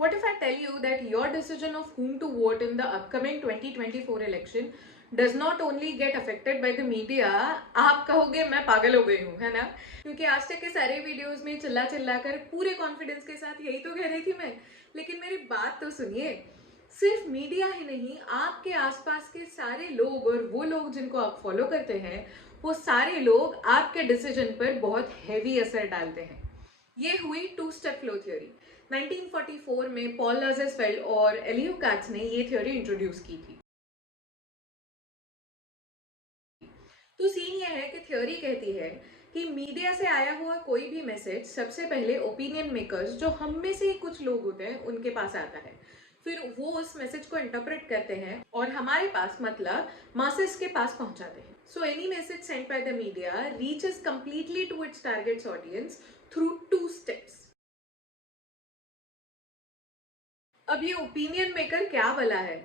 What if I tell you that your decision of whom to vote in the upcoming 2024 election does not only get affected by the media? आप कहोगे मैं पागल हो गई हूँ, है ना? क्योंकि आज तक के सारे वीडियोस में चिल्ला चिल्ला कर पूरे कॉन्फिडेंस के साथ यही तो कह रही थी मैं, लेकिन मेरी बात तो सुनिए। सिर्फ मीडिया ही नहीं, आपके आसपास के सारे लोग और वो लोग जिनको आप फॉलो करते हैं, वो सारे लोग आपके डिसीजन पर बहुत हैवी असर डालते हैं। ये हुई टू स्टेप फ्लो थ्योरी। 1944 में पॉल लाज़रफेल्ड और एलियो कैट्स ने ये थ्योरी इंट्रोड्यूस की थी। तो सीन ये है कि थ्योरी कहती है कि मीडिया से आया हुआ कोई भी मैसेज सबसे पहले ओपिनियन मेकर्स, जो हम में से ही कुछ लोग होते हैं, उनके पास आता है। फिर वो उस मैसेज को इंटरप्रेट करते हैं और हमारे पास मतलब मासेस के पास पहुंचाते हैं। So any message sent by the media reaches completely to its targets audience through two steps. अब ये ओपिनियन मेकर क्या भला है?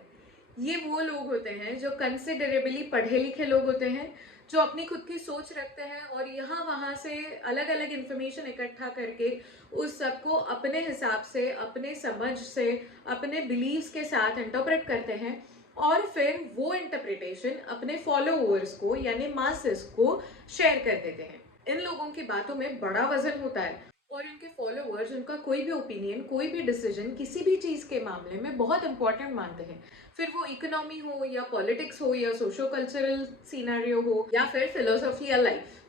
ये वो लोग होते हैं जो कंसिडरेबली पढ़े लिखे लोग होते हैं, जो अपनी खुद की सोच रखते हैं और यहाँ वहाँ से अलग अलग इंफॉर्मेशन इकट्ठा करके उस सबको अपने हिसाब से, अपने समझ से, अपने बिलीव्स के साथ इंटरप्रेट करते हैं और फिर वो इंटरप्रिटेशन अपने फॉलोअर्स को यानी मासेस को शेयर कर देते हैं। इन लोगों की बातों में बड़ा वजन होता है और इनके फॉलोअर्स उनका कोई भी ओपिनियन, कोई भी डिसीजन किसी भी चीज के मामले में बहुत इंपॉर्टेंट मानते हैं। फिर वो इकोनॉमी हो या पॉलिटिक्स हो या सोशो कल्चरल सीनारियो हो या फिर फिलोसॉफी या लाइफ।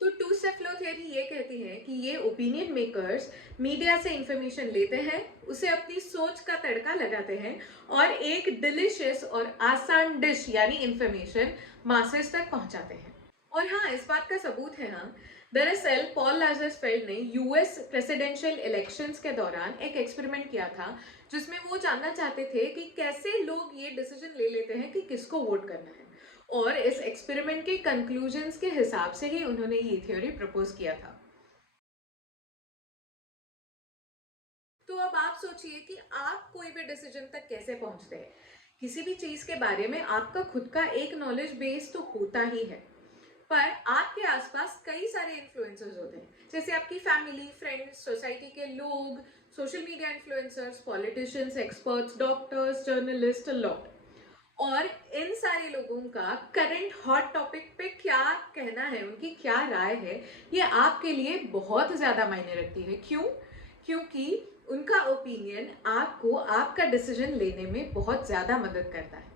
तो टू स्टेप फ्लो थ्योरी ये कहती है कि ये ओपिनियन मेकर्स मीडिया से इंफॉर्मेशन लेते हैं, उसे अपनी सोच का तड़का लगाते हैं और एक डिलिशियस और आसान डिश यानी इंफॉर्मेशन मासेस तक पहुंचाते हैं। और हाँ, इस बात का सबूत है। हाँ, दरअसल पॉल लाज़रफेल्ड ने यूएस प्रेसिडेंशियल इलेक्शंस के दौरान एक एक्सपेरिमेंट किया था, जिसमें वो जानना चाहते थे कि कैसे लोग ये डिसीजन ले लेते हैं कि किसको वोट करना है। और इस एक्सपेरिमेंट के कंक्लूजन्स के हिसाब से ही उन्होंने ये थ्योरी प्रपोज किया था। तो अब आप सोचिए कि आप कोई भी डिसीजन तक कैसे पहुंचते हैं। किसी भी चीज के बारे में आपका खुद का एक नॉलेज बेस तो होता ही है, पर आपके आसपास कई सारे इन्फ्लुएंसर्स होते हैं, जैसे आपकी फैमिली, फ्रेंड्स, सोसाइटी के लोग, social media influencers, politicians, experts, doctors, journalist, lot. और इन सारे लोगों का करंट हॉट टॉपिक पे क्या कहना है, उनकी क्या राय है, ये आपके लिए बहुत ज्यादा मायने रखती है। क्यों? क्योंकि उनका ओपिनियन आपको आपका डिसीजन लेने में बहुत ज्यादा मदद करता है।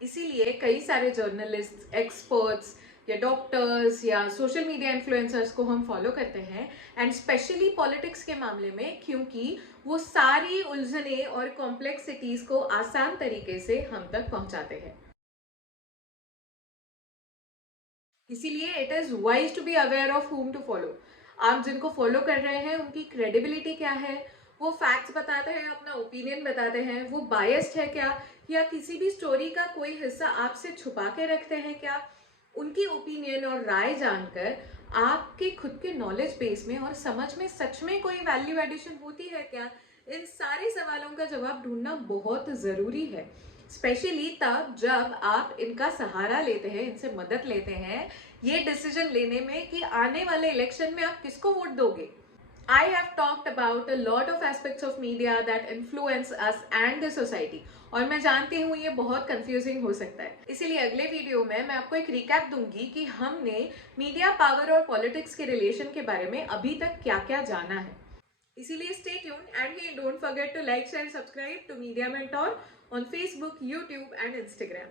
इसीलिए कई सारे जर्नलिस्ट, एक्सपर्ट्स या डॉक्टर्स या सोशल मीडिया इन्फ्लुएंसर्स को हम फॉलो करते हैं, एंड स्पेशली पॉलिटिक्स के मामले में, क्योंकि वो सारी उलझने और कॉम्प्लेक्सिटीज को आसान तरीके से हम तक पहुंचाते हैं। इसीलिए it is wise to be aware of whom to follow. आप जिनको फॉलो कर रहे हैं उनकी क्रेडिबिलिटी क्या है, वो फैक्ट्स बताते हैं, अपना ओपिनियन बताते हैं, वो बायस्ड है क्या, या किसी भी स्टोरी का कोई हिस्सा आपसे छुपा के रखते हैं क्या। उनकी ओपिनियन और राय जानकर आपके खुद के नॉलेज बेस में और समझ में सच में कोई वैल्यू एडिशन होती है क्या, इन सारे सवालों का जवाब ढूंढना बहुत ज़रूरी है। स्पेशली तब जब आप इनका सहारा लेते हैं, इनसे मदद लेते हैं ये डिसीजन लेने में कि आने वाले इलेक्शन में आप किसको वोट दोगे। I have talked about a lot of aspects of media that influence us and the society, और मैं जानती हूँ ये बहुत कंफ्यूजिंग हो सकता है। इसीलिए अगले वीडियो में मैं आपको एक रिकैप दूंगी कि हमने मीडिया, पावर और पॉलिटिक्स के रिलेशन के बारे में अभी तक क्या क्या जाना है। इसीलिए stay tuned and hey, don't forget to like, share, subscribe to Media Mentor on Facebook, YouTube and Instagram.